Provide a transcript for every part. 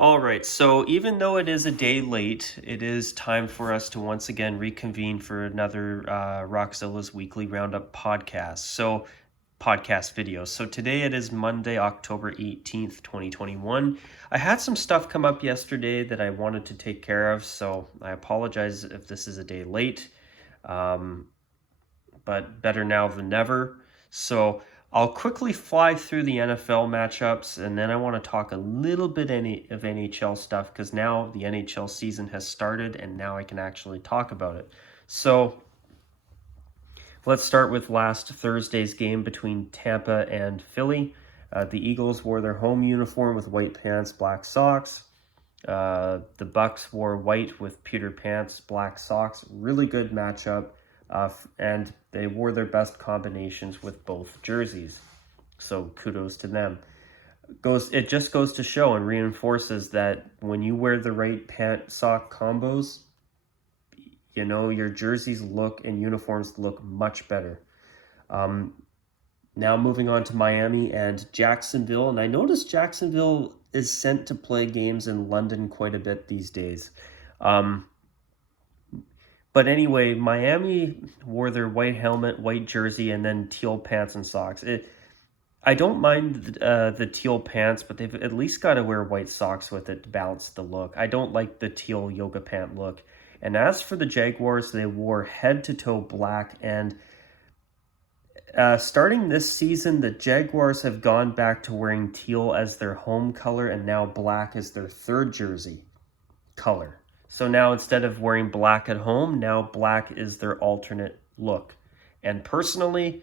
All right, so even though it is a day late, it is time for us to once again reconvene for another Rockzilla's Weekly Roundup podcast video. So today it is Monday, October 18th, 2021. I had some stuff come up yesterday that I wanted to take care of, so I apologize if this is a day late, but better now than never. So I'll quickly fly through the NFL matchups, and then I want to talk a little bit of NHL stuff because now the NHL season has started, and now I can actually talk about it. So let's start with last Thursday's game between Tampa and Philly. The Eagles wore their home uniform with white pants, black socks. The Bucks wore white with pewter pants, black socks. Really good matchup. And they wore their best combinations with both jerseys. So kudos to them. It just goes to show and reinforces that when you wear the right pant sock combos, you know, your jerseys look and uniforms look much better. Now moving on to Miami and Jacksonville. And I noticed Jacksonville is sent to play games in London quite a bit these days. But anyway, Miami wore their white helmet, white jersey, and then teal pants and socks. I don't mind the teal pants, but they've at least got to wear white socks with it to balance the look. I don't like the teal yoga pant look. And as for the Jaguars, they wore head-to-toe black. And starting this season, the Jaguars have gone back to wearing teal as their home color, and now black is their third jersey color. So now instead of wearing black at home, now black is their alternate look. And personally,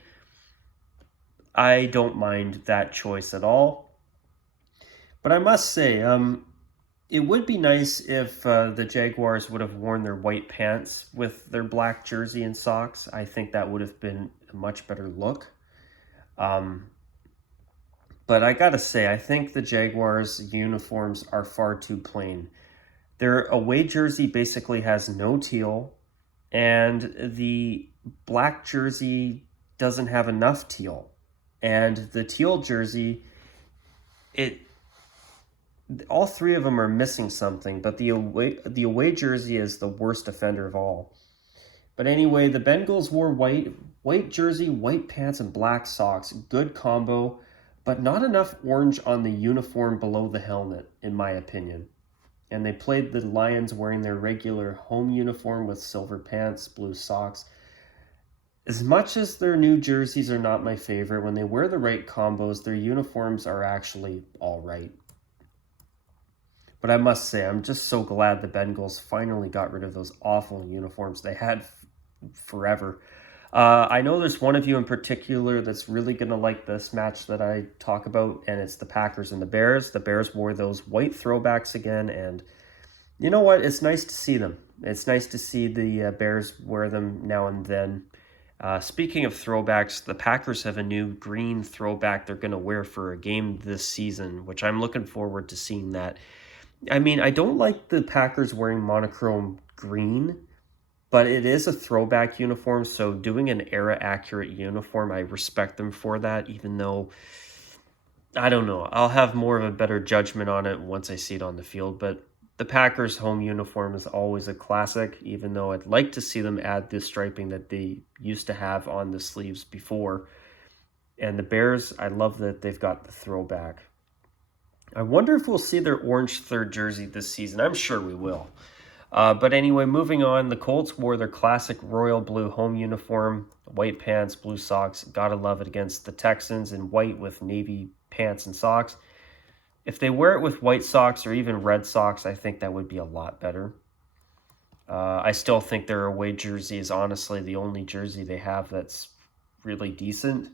I don't mind that choice at all. But I must say, it would be nice if the Jaguars would have worn their white pants with their black jersey and socks. I think that would have been a much better look. But I gotta say, I think the Jaguars' uniforms are far too plain. Their away jersey basically has no teal, and the black jersey doesn't have enough teal. And the teal jersey, all three of them are missing something, but the away jersey is the worst offender of all. But anyway, the Bengals wore white jersey, white pants, and black socks. Good combo, but not enough orange on the uniform below the helmet, in my opinion. And they played the Lions wearing their regular home uniform with silver pants, blue socks. As much as their new jerseys are not my favorite, when they wear the right combos, their uniforms are actually all right. But I must say, I'm just so glad the Bengals finally got rid of those awful uniforms they had forever. I know there's one of you in particular that's really going to like this match that I talk about, and it's the Packers and the Bears. The Bears wore those white throwbacks again, and you know what? It's nice to see them. It's nice to see the Bears wear them now and then. Speaking of throwbacks, the Packers have a new green throwback they're going to wear for a game this season, which I'm looking forward to seeing that. I mean, I don't like the Packers wearing monochrome green, but it is a throwback uniform, so doing an era-accurate uniform, I respect them for that, even though, I don't know, I'll have more of a better judgment on it once I see it on the field, but the Packers' home uniform is always a classic, even though I'd like to see them add this striping that they used to have on the sleeves before. And the Bears, I love that they've got the throwback. I wonder if we'll see their orange third jersey this season. I'm sure we will. But anyway, moving on, the Colts wore their classic royal blue home uniform, white pants, blue socks. Gotta love it against the Texans in white with navy pants and socks. If they wear it with white socks or even red socks, I think that would be a lot better. I still think their away jersey is honestly the only jersey they have that's really decent.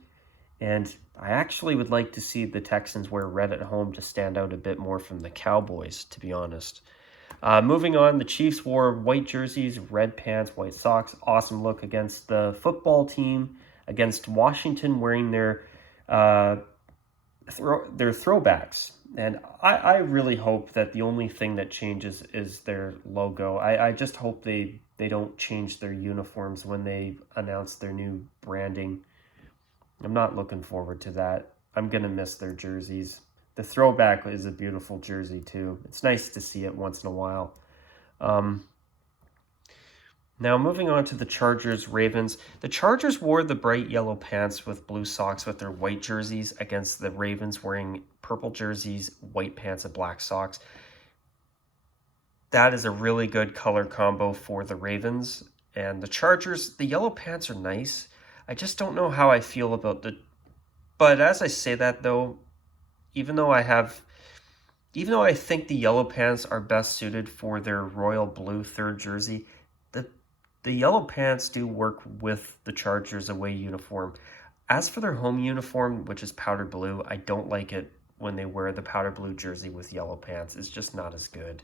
And I actually would like to see the Texans wear red at home to stand out a bit more from the Cowboys, to be honest. Moving on, the Chiefs wore white jerseys, red pants, white socks. Awesome look against the football team, against Washington wearing their throwbacks. And I really hope that the only thing that changes is their logo. I just hope they don't change their uniforms when they announce their new branding. I'm not looking forward to that. I'm going to miss their jerseys. The throwback is a beautiful jersey too. It's nice to see it once in a while. Now moving on to the Chargers Ravens. The Chargers wore the bright yellow pants with blue socks with their white jerseys against the Ravens wearing purple jerseys, white pants, and black socks. That is a really good color combo for the Ravens. And the Chargers, the yellow pants are nice. I just don't know how I feel about the... But as I say that though, even though I think the yellow pants are best suited for their royal blue third jersey, the yellow pants do work with the Chargers away uniform. As for their home uniform, which is powder blue, I don't like it when they wear the powder blue jersey with yellow pants. It's just not as good.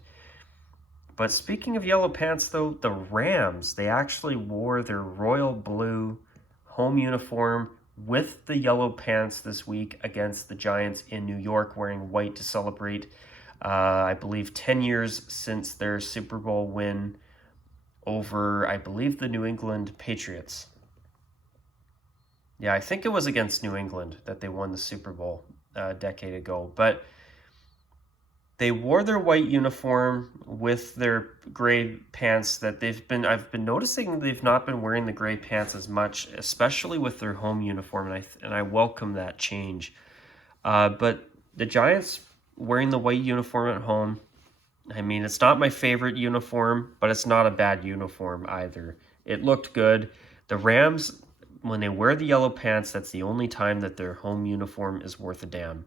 But speaking of yellow pants though, the Rams, they actually wore their royal blue home uniform with the yellow pants this week against the Giants in New York, wearing white to celebrate, I believe, 10 years since their Super Bowl win over, I believe, the New England Patriots. Yeah, I think it was against New England that they won the Super Bowl a decade ago. But they wore their white uniform with their gray pants that I've been noticing they've not been wearing the gray pants as much, especially with their home uniform, and I welcome that change. But the Giants wearing the white uniform at home, I mean, it's not my favorite uniform, but it's not a bad uniform either. It looked good. The Rams, when they wear the yellow pants, that's the only time that their home uniform is worth a damn.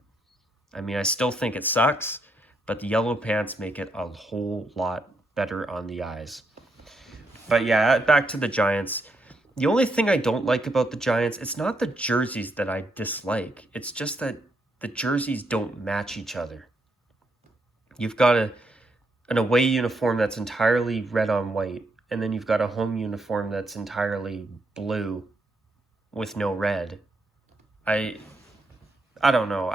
I mean, I still think it sucks, but the yellow pants make it a whole lot better on the eyes. But yeah, back to the Giants. The only thing I don't like about the Giants, it's not the jerseys that I dislike. It's just that the jerseys don't match each other. You've got an away uniform that's entirely red on white, and then you've got a home uniform that's entirely blue with no red. I don't know.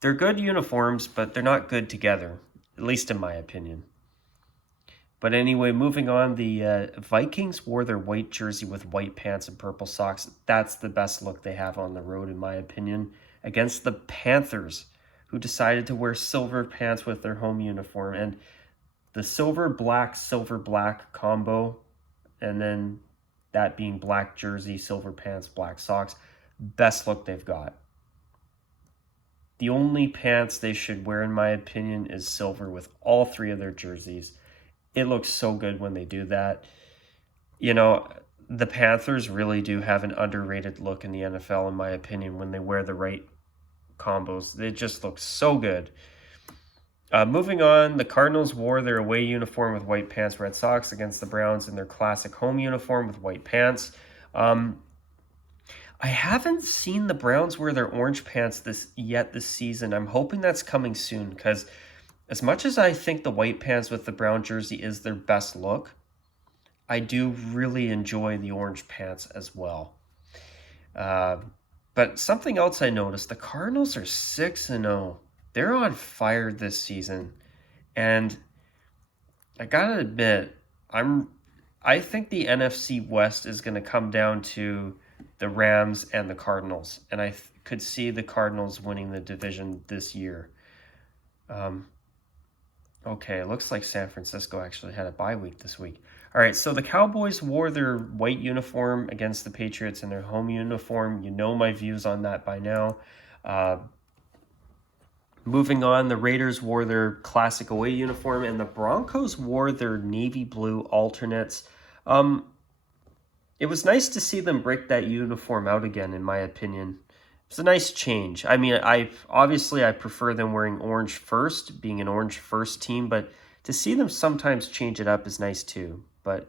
They're good uniforms, but they're not good together, at least in my opinion. But anyway, moving on, the Vikings wore their white jersey with white pants and purple socks. That's the best look they have on the road, in my opinion, against the Panthers, who decided to wear silver pants with their home uniform. And the silver black combo, and then that being black jersey, silver pants, black socks, best look they've got. The only pants they should wear, in my opinion, is silver with all three of their jerseys. It looks so good when they do that. You know, the Panthers really do have an underrated look in the NFL, in my opinion, when they wear the right combos. It just looks so good. Moving on, the Cardinals wore their away uniform with white pants, red socks against the Browns in their classic home uniform with white pants. I haven't seen the Browns wear their orange pants this season. I'm hoping that's coming soon, because as much as I think the white pants with the brown jersey is their best look, I do really enjoy the orange pants as well. But something else I noticed, the Cardinals are 6-0. They're on fire this season. And I gotta admit, I think the NFC West is going to come down to the Rams and the Cardinals. And I could see the Cardinals winning the division this year. Okay, it looks like San Francisco actually had a bye week this week. All right, so the Cowboys wore their white uniform against the Patriots in their home uniform. You know my views on that by now. Moving on, the Raiders wore their classic away uniform, and the Broncos wore their navy blue alternates. It was nice to see them break that uniform out again, in my opinion. It's a nice change. I mean, I prefer them wearing orange first, being an orange first team, but to see them sometimes change it up is nice too. But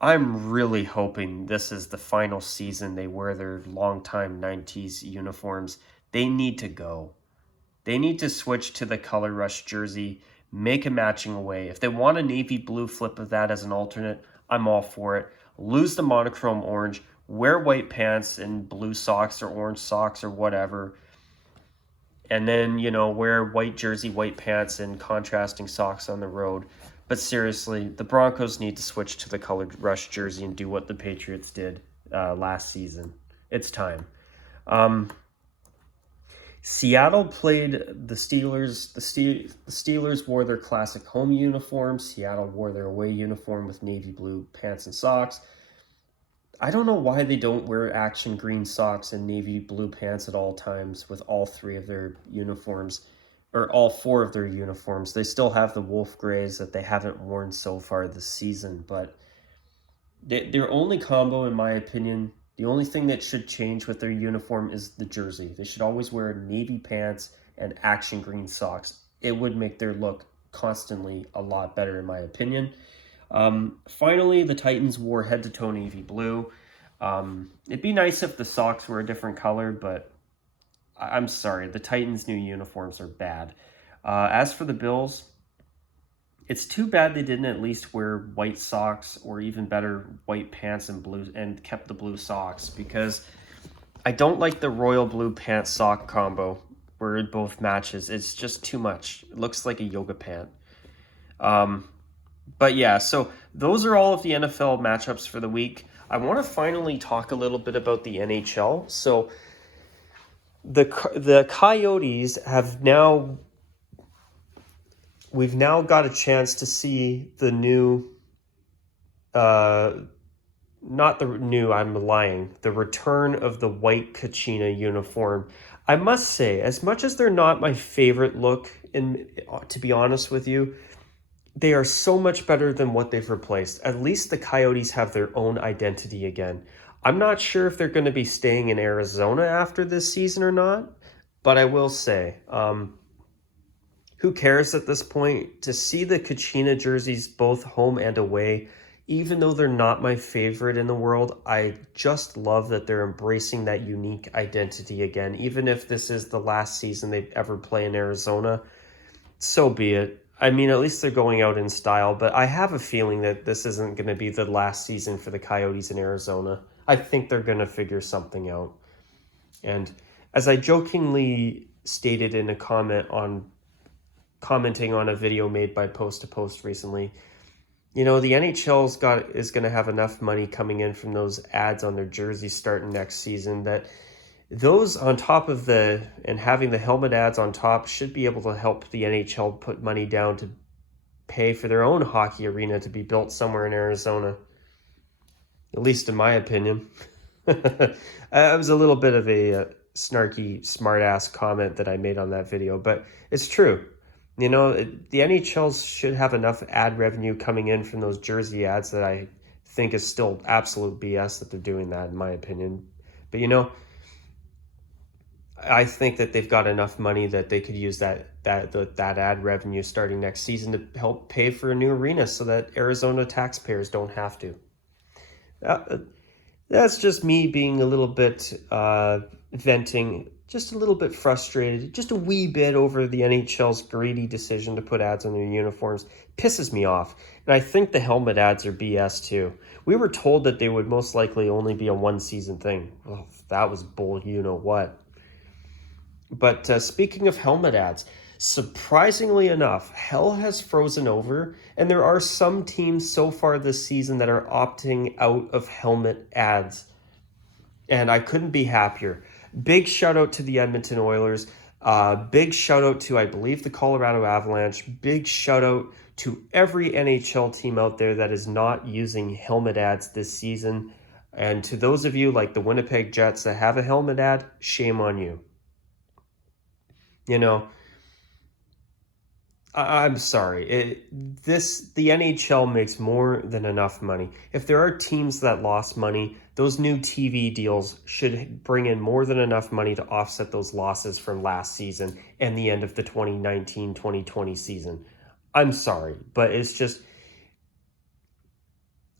I'm really hoping this is the final season they wear their longtime 90s uniforms. They need to go. They need to switch to the Color Rush jersey, make a matching away. If they want a navy blue flip of that as an alternate, I'm all for it. Lose the monochrome orange, wear white pants and blue socks or orange socks or whatever. And then, wear white jersey, white pants, and contrasting socks on the road. But seriously, the Broncos need to switch to the Colored Rush jersey and do what the Patriots did last season. It's time. Seattle played the Steelers. The Steelers wore their classic home uniform. Seattle wore their away uniform with navy blue pants and socks. I don't know why they don't wear action green socks and navy blue pants at all times with all three of their uniforms, or all four of their uniforms. They still have the wolf grays that they haven't worn so far this season, but their only combo, in my opinion, the only thing that should change with their uniform is the jersey. They should always wear navy pants and action green socks. It would make their look constantly a lot better, in my opinion. Finally, the Titans wore head-to-toe navy blue. It'd be nice if the socks were a different color, but I'm sorry, the Titans' new uniforms are bad. As for the Bills, it's too bad they didn't at least wear white socks, or even better, white pants and blue, and kept the blue socks, because I don't like the royal blue pants sock combo where it both matches. It's just too much. It looks like a yoga pant. But yeah, so those are all of the NFL matchups for the week. I want to finally talk a little bit about the NHL. So the Coyotes have now, we've now got a chance to see the new, not the new, I'm lying, the return of the white Kachina uniform. I must say, as much as they're not my favorite look, and to be honest with you, they are so much better than what they've replaced. At least the Coyotes have their own identity again. I'm not sure if they're going to be staying in Arizona after this season or not, but I will say, who cares at this point? To see the Kachina jerseys both home and away, even though they're not my favorite in the world, I just love that they're embracing that unique identity again. Even if this is the last season they ever play in Arizona, so be it. I mean, at least they're going out in style, but I have a feeling that this isn't going to be the last season for the Coyotes in Arizona. I think they're going to figure something out. And as I jokingly stated in a commenting on a video made by Post to Post recently, you know, the NHL is going to have enough money coming in from those ads on their jerseys starting next season that those on top of and having the helmet ads on top should be able to help the NHL put money down to pay for their own hockey arena to be built somewhere in Arizona. At least in my opinion. It was a little bit of a snarky, smart-ass comment that I made on that video, but it's true. You know, the NHL should have enough ad revenue coming in from those jersey ads that I think is still absolute BS that they're doing that, in my opinion. But, you know, I think that they've got enough money that they could use that ad revenue starting next season to help pay for a new arena so that Arizona taxpayers don't have to. That's just me being a little bit venting, just a little bit frustrated, just a wee bit over the NHL's greedy decision to put ads on their uniforms. Pisses me off. And I think the helmet ads are BS too. We were told that they would most likely only be a one-season thing. Oh, that was bull, you know what. But speaking of helmet ads, surprisingly enough, hell has frozen over, and there are some teams so far this season that are opting out of helmet ads. And I couldn't be happier. Big shout out to the Edmonton Oilers. Big shout out to, I believe, the Colorado Avalanche. Big shout out to every NHL team out there that is not using helmet ads this season. And to those of you like the Winnipeg Jets that have a helmet ad, shame on you. You know, I'm sorry. The NHL makes more than enough money. If there are teams that lost money, those new TV deals should bring in more than enough money to offset those losses from last season and the end of the 2019-2020 season. I'm sorry, but it's just,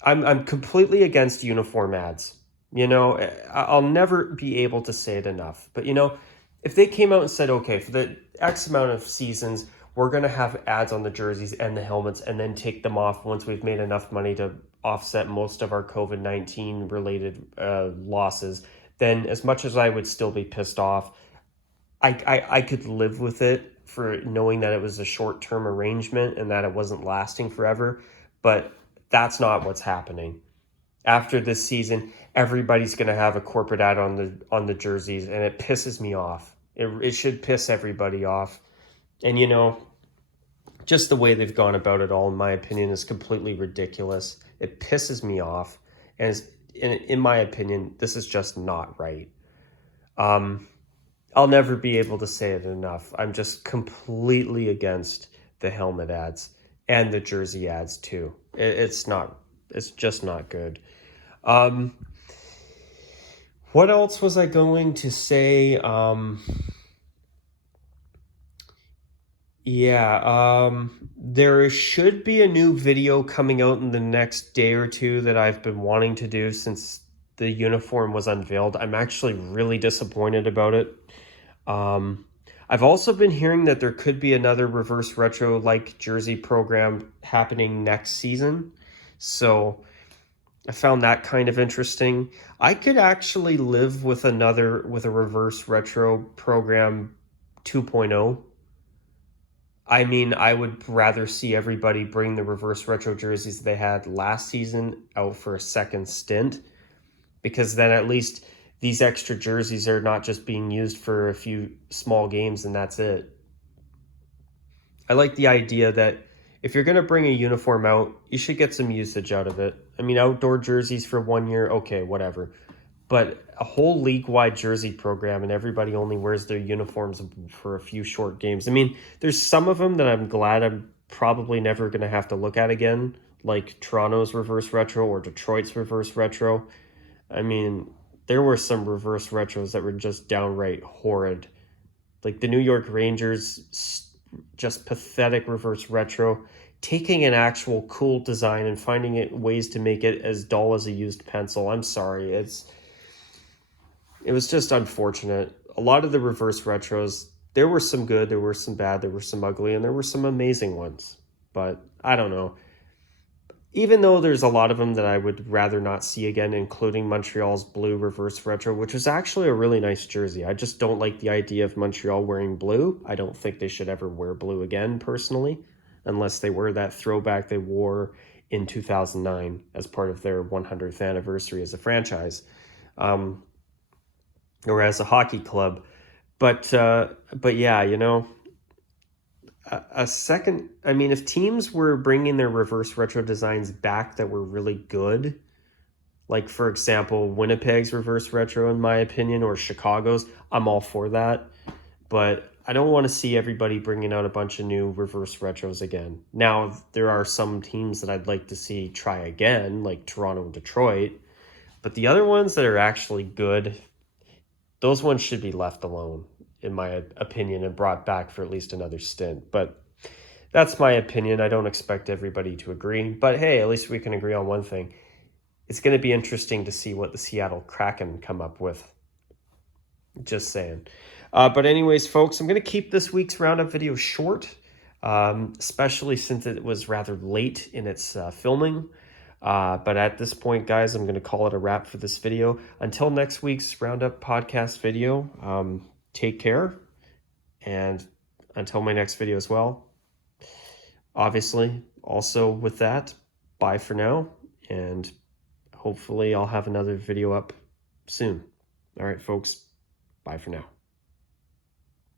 I'm completely against uniform ads. You know, I'll never be able to say it enough. But, you know, if they came out and said, okay, for the X amount of seasons, we're going to have ads on the jerseys and the helmets and then take them off once we've made enough money to offset most of our COVID-19 related losses, then as much as I would still be pissed off, I could live with it for knowing that it was a short-term arrangement and that it wasn't lasting forever. But that's not what's happening. After this season, everybody's going to have a corporate ad on the jerseys, and it pisses me off. It should piss everybody off. And, you know, just the way they've gone about it all, in my opinion, is completely ridiculous. It pisses me off. And in my opinion, this is just not right. I'll never be able to say it enough. I'm just completely against the helmet ads and the jersey ads too. It's just not good. What else was I going to say? There should be a new video coming out in the next day or two that I've been wanting to do since the uniform was unveiled. I'm actually really disappointed about it. I've also been hearing that there could be another reverse retro like jersey program happening next season. So I found that kind of interesting. I could actually live with a reverse retro program 2.0. I mean, I would rather see everybody bring the reverse retro jerseys they had last season out for a second stint, because then at least these extra jerseys are not just being used for a few small games and that's it. I like the idea that if you're going to bring a uniform out, you should get some usage out of it. I mean, outdoor jerseys for 1 year, okay, whatever. But a whole league-wide jersey program and everybody only wears their uniforms for a few short games. I mean, there's some of them that I'm glad I'm probably never going to have to look at again, like Toronto's reverse retro or Detroit's reverse retro. I mean, there were some reverse retros that were just downright horrid. Like the New York Rangers, just pathetic reverse retro, taking an actual cool design and finding ways to make it as dull as a used pencil. I'm sorry. It was just unfortunate. A lot of the reverse retros, there were some good, there were some bad, there were some ugly, and there were some amazing ones. But I don't know. Even though there's a lot of them that I would rather not see again, including Montreal's blue reverse retro, which was actually a really nice jersey. I just don't like the idea of Montreal wearing blue. I don't think they should ever wear blue again, personally, unless they wear that throwback they wore in 2009 as part of their 100th anniversary as a franchise. Or as a hockey club. But yeah, you know, I mean, if teams were bringing their reverse retro designs back that were really good, like, for example, Winnipeg's reverse retro, in my opinion, or Chicago's, I'm all for that. But I don't want to see everybody bringing out a bunch of new reverse retros again. Now, there are some teams that I'd like to see try again, like Toronto and Detroit. But the other ones that are actually good, those ones should be left alone, in my opinion, and brought back for at least another stint. But that's my opinion. I don't expect everybody to agree. But hey, at least we can agree on one thing. It's going to be interesting to see what the Seattle Kraken come up with. Just saying. But anyways, folks, I'm going to keep this week's Roundup video short, especially since it was rather late in its filming. But at this point, guys, I'm going to call it a wrap for this video. Until next week's Roundup podcast video, take care. And until my next video as well, obviously, also with that, bye for now. And hopefully I'll have another video up soon. All right, folks, bye for now.